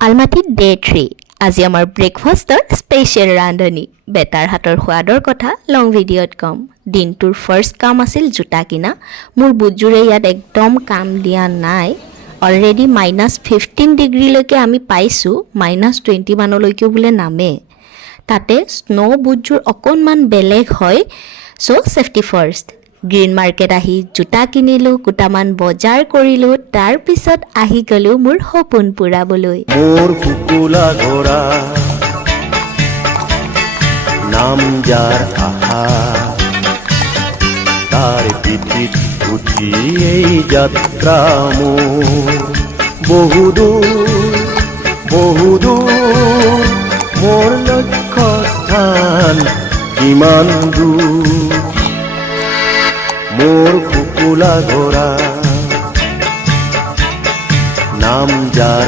আলমাটিত day 3 আজি আমাৰ ব্ৰেকফাষ্টৰ special ৰান্ধনি বেটাৰ হাতৰ সোৱাদৰ কথা লং ভিডিঅ'ত কম দিনটোৰ ফাৰ্ষ্ট কাম আছিল জোতা কিনা মোৰ বুজুৰে ইয়াত একদম কাম দিয়া নাই অলৰেডি -15 ডিগ্ৰীলৈকে আমি পাইছোঁ -20 মানলৈকে বোলে নামে তাতে স্নো বুজুৰ অকণমান বেলেগ হয় so safety first green market আহি জোতা কিনিলোঁ কুটামান বজাৰ কৰিলোঁ তাৰ পিছত আহি গ'লোঁ মোৰ সপোন পুৰাবলৈ মোর কুকুলা ঘোড়া নাম যার আহা তার পিঠিত উঠি এই যাত্রা মোর বহুদূর মোর লক্ষ্য স্থান কিমান দূর মোর কুকুলা ঘোড়া নাম যার